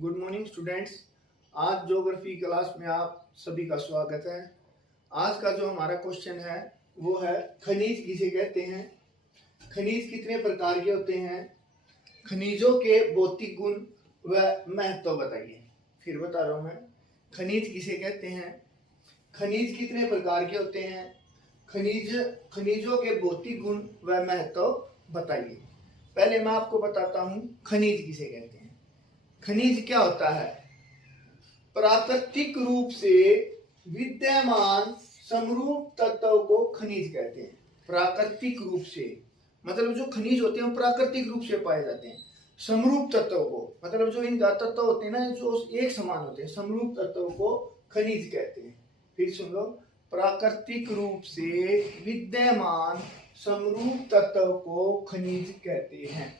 Good morning students. आज geography class में आप सभी का स्वागत है। आज का जो हमारा क्वेश्चन है वो है खनिज किसे कहते हैं, खनिज कितने प्रकार के होते हैं, खनिजों के भौतिक गुण व महत्व बताइए। फिर बता रहा हूं मैं, खनिज किसे कहते हैं, खनिज कितने प्रकार के होते हैं, खनिजों के भौतिक गुण व महत्व बताइए। पहले मैं आपको बताता हूं खनिज किसे कहते हैं। खनिज क्या होता है? प्राकृतिक रूप से विद्यमान समरूप तत्व को खनिज कहते हैं। प्राकृतिक रूप से मतलब जो खनिज होते हैं प्राकृतिक रूप से पाए जाते हैं। समरूप तत्व को मतलब जो इनका तत्व होते हैं ना, जो एक समान होते हैं, समरूप तत्व को खनिज कहते हैं। फिर सुन लो, प्राकृतिक रूप से विद्यमान समरूप तत्व को खनिज कहते हैं।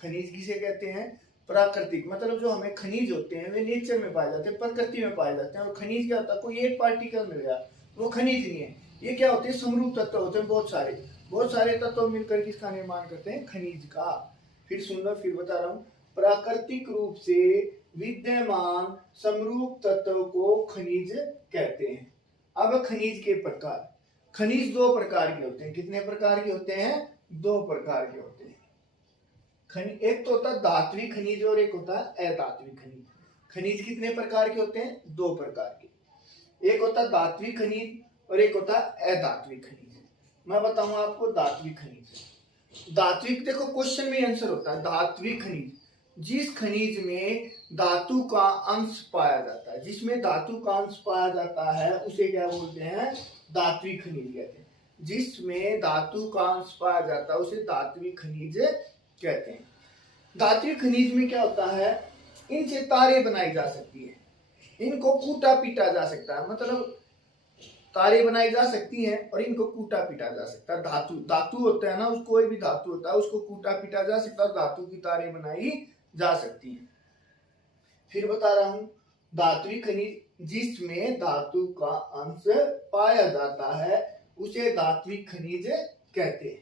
खनिज किसे कहते हैं? प्राकृतिक मतलब जो हमें खनिज होते हैं वे नेचर में पाए जाते हैं, प्रकृति में पाए जाते हैं। और खनिज क्या होता है? कोई एक पार्टिकल मिल गया वो खनिज नहीं है। ये क्या होते हैं? समरूप तत्व होते हैं, बहुत सारे तत्व मिलकर किसका निर्माण करते हैं? खनिज का। फिर सुन लो, फिर बता रहा हूँ, प्राकृतिक रूप से विद्यमान समरूप तत्व को खनिज कहते हैं। अब खनिज के प्रकार, खनिज दो प्रकार के होते हैं। कितने प्रकार के होते हैं? दो प्रकार के होते हैं। एक तो होता है धात्विक खनिज और एक होता है अधात्विक खनिज। खनिज कितने प्रकार के होते हैं? दो प्रकार के। एक होता है धात्विक खनिज और एक होता है अधात्विक खनिज। मैं बताऊंगा आपको धात्विक खनिज। धात्विक देखो क्वेश्चन में आंसर होता है धात्विक खनिज, जिस खनिज में धातु का अंश पाया जाता है, जिसमें धातु का अंश पाया जाता है उसे क्या बोलते हैं? धात्विक खनिज कहते हैं। जिसमें धातु का अंश पाया जाता है उसे धात्विक खनिज कहते हैं। धात्विक खनिज में क्या होता है? इनसे तारे बनाई जा सकती है, इनको कूटा पीटा जा सकता है। मतलब तारे बनाई जा सकती हैं और इनको कूटा पीटा जा सकता है। धातु होता है ना, कोई भी धातु होता है उसको कूटा पीटा जा सकता है, धातु की तारे बनाई जा सकती हैं। फिर बता रहा हूं, धात्विक खनिज जिसमें धातु का अंश पाया जाता है उसे धात्विक खनिज कहते हैं।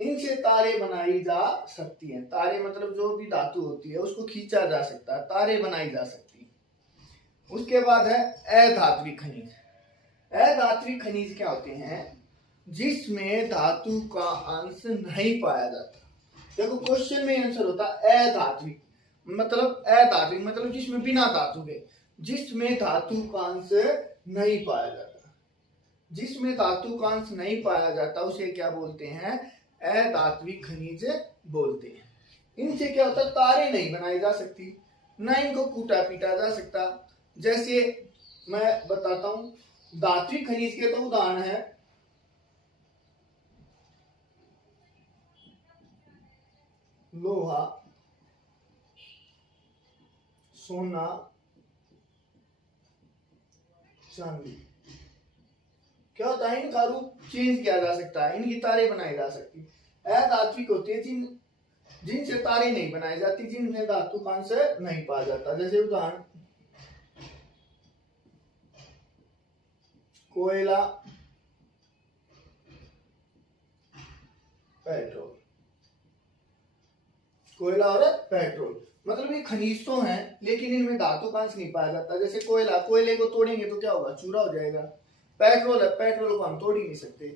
इनसे तारे बनाई जा सकती हैं। तारे मतलब जो भी धातु होती है उसको खींचा जा सकता है, तारे बनाई जा सकती है। उसके बाद है अधात्विक खनिज। अधात्विक खनिज क्या होते हैं? जिसमें धातु का अंश नहीं पाया जाता। देखो क्वेश्चन में आंसर होता है अधात्विक मतलब जिसमें बिना धातु के, जिसमें धातु का अंश नहीं पाया जाता। जिसमें धातु का अंश नहीं पाया जाता उसे क्या बोलते हैं? अधात्विक खनिज बोलते हैं। इनसे क्या होता है? तारे नहीं बनाई जा सकती, ना इनको कूटा पीटा जा सकता। जैसे मैं बताता हूं, धात्विक खनिज के तो उदाहरण है लोहा, सोना, चांदी। क्या होता है? इनका रूप चेंज किया जा सकता है, इनकी तारे बनाई जा सकती है। अधात्विक होती है जिनसे तारे नहीं बनाई जाती, जिनमें धातु का अंश नहीं पाया जाता। जैसे उदाहरण कोयला, पेट्रोल। कोयला और पेट्रोल मतलब ये खनिज तो हैं लेकिन इनमें धातु का अंश नहीं पाया जाता। जैसे कोयले को तोड़ेंगे तो क्या होगा? चूरा हो जाएगा। पेट्रोल है, पेट्रोल को हम तोड़ ही नहीं सकते।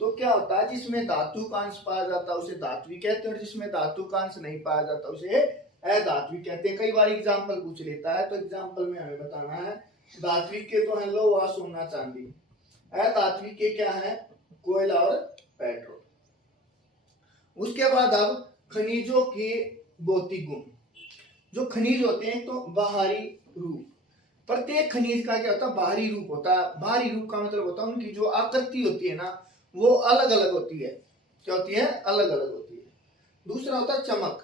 तो क्या होता है? जिसमें धातु का अंश पाया जाता है उसे धात्विक कहते हैं और जिसमें धातु का अंश नहीं पाया जाता उसे अधात्विक कहते हैं। कई बार एग्जाम्पल पूछ लेता है तो एग्जाम्पल में हमें बताना है। धात्विक के तो है लोहा, सोना, चांदी। अधात्विक के क्या है? कोयला और पेट्रोल। उसके बाद अब खनिजों के भौतिक गुण। जो खनिज होते हैं तो बाहरी रूप, प्रत्येक खनिज का क्या होता है? बाहरी रूप होता है। बाहरी रूप का मतलब होता है उनकी जो आकृति होती है ना वो अलग अलग होती है। क्या होती है? अलग अलग होती है। दूसरा होता है चमक।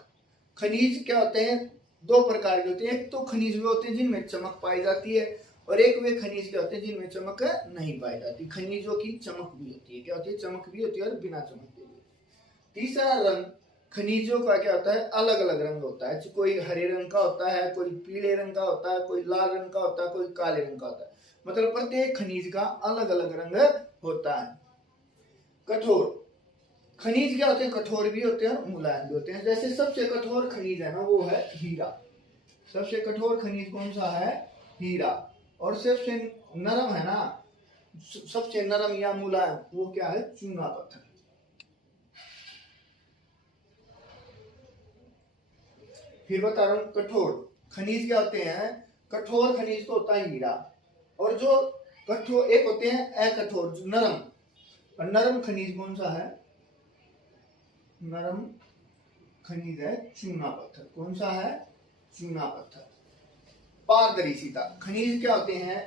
खनिज क्या होते हैं? दो प्रकार के होते हैं। एक तो खनिज वे होते हैं जिनमें चमक पाई जाती है और एक वे खनिज क्या होते हैं जिनमें चमक नहीं पाई जाती। खनिजों की चमक भी होती है। क्या होती है? चमक भी होती है और बिना चमक भी होती है। तीसरा रंग, खनिजों का क्या होता है? अलग अलग रंग होता है। कोई हरे रंग का होता है, कोई पीले रंग का होता है, कोई लाल रंग का होता है, कोई काले रंग का होता है। मतलब प्रत्येक खनिज का अलग अलग रंग होता है। कठोर खनिज क्या होते हैं? कठोर भी होते हैं और मुलायम भी होते हैं। जैसे सबसे कठोर खनिज है ना वो है हीरा। सबसे कठोर खनिज कौन सा है? हीरा। और सबसे नरम है ना, सबसे नरम या मुलायम, वो क्या है? चूना पत्थर। फिर बता रहा हूं, कठोर खनिज क्या होते हैं? कठोर खनिज तो होता है हीरा, और जो कठोर एक होते हैं अकठोर, जो नरम। और नरम खनिज कौन सा है? नरम खनिज है चूना पत्थर। कौन सा है? चूना पत्थर। पारदर्शिता खनिज क्या होते हैं?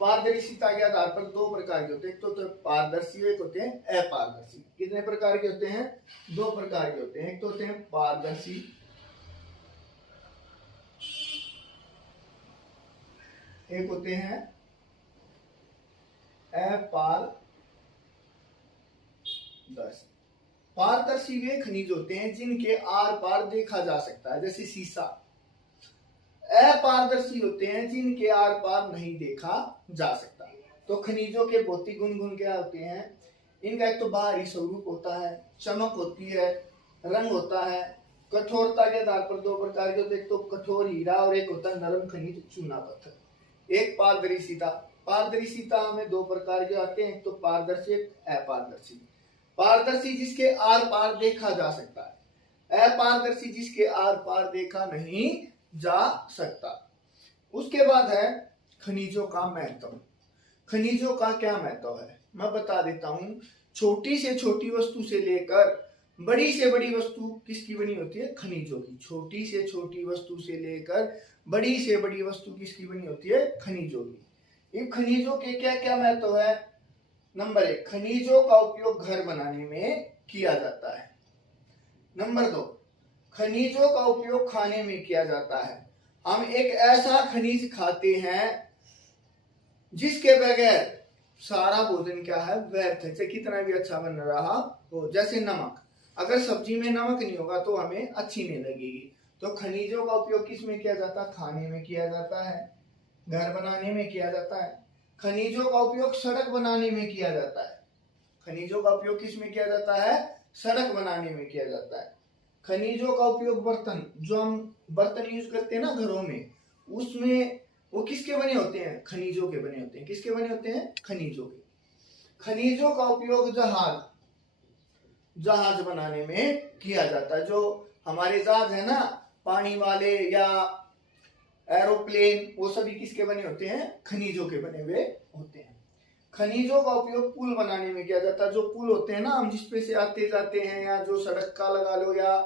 पारदर्शिता के आधार पर दो प्रकार के होते हैं, एक तो पारदर्शी, एक होते हैं अपारदर्शी। कितने प्रकार के होते हैं? दो प्रकार के होते हैं। एक तो होते हैं पारदर्शी, एक होते हैं अपारदर्शी। पारदर्शी वे खनिज होते हैं जिनके आर पार देखा जा सकता है, जैसे शीशा। अपारदर्शी होते हैं जिनके आर पार नहीं देखा जा सकता। तो खनिजों के भौतिक गुण क्या होते हैं? इनका एक तो बाहरी स्वरूप होता है, चमक होती है, रंग होता है। कठोरता के आधार पर दो प्रकार के होते हैं, एक तो कठोर हीरा और एक होता है नरम खनिज चूना पत्थर। एक पारदर्शिता, पारदर्शिता में दो प्रकार के आते हैं, एक तो पारदर्शी, एक अपारदर्शी। पारदर्शी जिसके आर पार देखा जा सकता है, अपारदर्शी जिसके आर पार देखा नहीं जा सकता। उसके बाद है खनिजों का महत्व। खनिजों का क्या महत्व है मैं बता देता हूं। छोटी से छोटी वस्तु से लेकर बड़ी से बड़ी वस्तु किसकी बनी होती है? खनिजों की। छोटी से छोटी वस्तु से लेकर बड़ी से बड़ी वस्तु किसकी बनी होती है? खनिजों की। इन खनिजों के क्या क्या महत्व है? नंबर 1, खनिजों का उपयोग घर बनाने में किया जाता है। नंबर 2, खनिजों का उपयोग खाने में किया जाता है। हम एक ऐसा खनिज खाते हैं जिसके बगैर सारा भोजन क्या है? व्यर्थ है, चाहे कितना भी अच्छा बन रहा हो। जैसे नमक, अगर सब्जी में नमक नहीं होगा तो हमें अच्छी नहीं लगेगी। तो खनिजों का उपयोग किस में किया जाता है? खाने में किया जाता है, घर बनाने में किया जाता है। खनिजों का उपयोग सड़क बनाने में किया जाता है। खनिजों का उपयोग किस में किया जाता है? सड़क बनाने में किया जाता है। खनिजों का उपयोग बर्तन, जो हम बर्तन यूज करते हैं ना घरों में, उसमें वो किसके बने होते हैं? खनिजों के बने होते हैं। किसके बने होते हैं? खनिजों के। खनिजों का उपयोग जहाज बनाने में किया जाता है। जो हमारे जहाज है ना, पानी वाले या एरोप्लेन, वो सभी किसके बने होते हैं? खनिजों के बने हुए होते हैं। खनिजों का उपयोग पुल बनाने में किया जाता है। जो पुल होते हैं ना, हम जिसपे से आते जाते हैं, या जो सड़क का लगा लो, या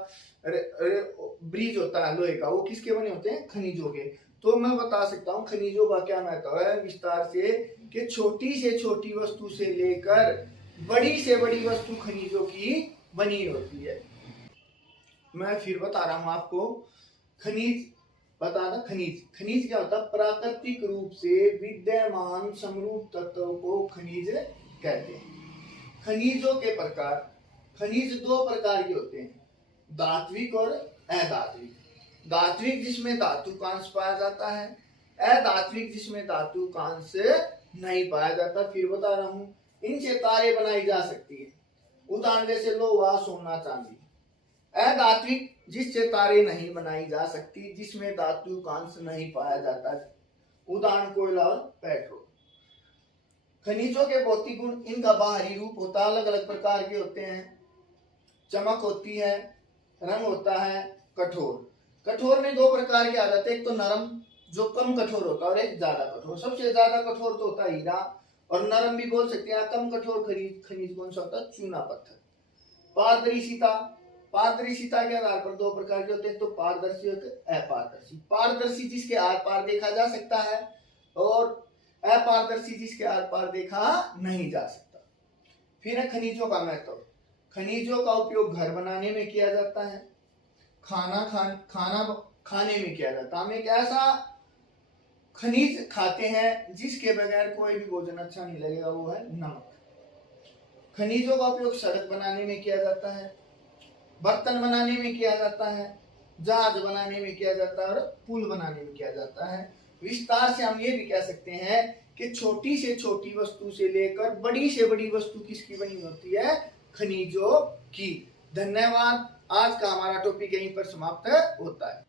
ब्रिज होता है लोहे का, वो किसके बने होते हैं? खनिजों के। तो मैं बता सकता हूँ खनिजों का क्या महत्व है विस्तार से, कि छोटी से छोटी वस्तु से लेकर बड़ी से बड़ी वस्तु खनिजों की बनी होती है। मैं फिर बता रहा हूं आपको, खनिज बताना। खनिज क्या होता है? प्राकृतिक रूप से विद्यमान समरूप तत्वों को खनिज कहते हैं। खनिजों के प्रकार, खनिज दो प्रकार के होते हैं, धात्विक और अधात्विक। धात्विक जिसमें धातु का अंश पाया जाता है, अधात्विक जिसमें धातु का अंश नहीं पाया जाता। फिर बता रहा हूं, इनसे तारे बनाई जा सकती है, उदाहरण जैसे लोहा, सोना, चांदी। अधात्विक जिससे तारे नहीं बनाई जा सकती, जिसमें धातु का अंश नहीं पाया जाता, उदाहरण कोयला और पेट्रोल। खनिजों के भौतिक गुण, इनका बाहरी रूप होता है, अलग अलग प्रकार के होते हैं। चमक होती है, रंग होता है, कठोर। कठोर में दो प्रकार के आ जाते हैं, एक तो नरम जो कम कठोर होता है, और एक ज्यादा कठोर। सबसे ज्यादा कठोर तो होता है हीरा, और नरम भी बोल सकते हैं। कम कठोर खनिज कौन सा होता है? चूना पत्थर। पारदर्शिता, पारदर्शिता के आधार पर दो प्रकार के होते हैं, तो पारदर्शी और अपारदर्शी। पारदर्शी जिसके आर पार देखा जा सकता है, और अपारदर्शी जिसके आर पार देखा नहीं जा सकता। फिर है खनिजों का महत्व। खनिजों का उपयोग घर बनाने में किया जाता है, खाना खाने में किया जाता है। हम एक ऐसा खनिज खाते हैं जिसके बगैर कोई भी भोजन अच्छा नहीं लगेगा, वो है नमक। खनिजों का उपयोग सड़क बनाने में किया जाता है, बर्तन बनाने में किया जाता है, जहाज बनाने में किया जाता है, और पुल बनाने में किया जाता है। विस्तार से हम ये भी कह सकते हैं कि छोटी से छोटी वस्तु से लेकर बड़ी से बड़ी वस्तु किसकी बनी होती है? खनिजों की। धन्यवाद। आज का हमारा टॉपिक यहीं पर समाप्त होता है।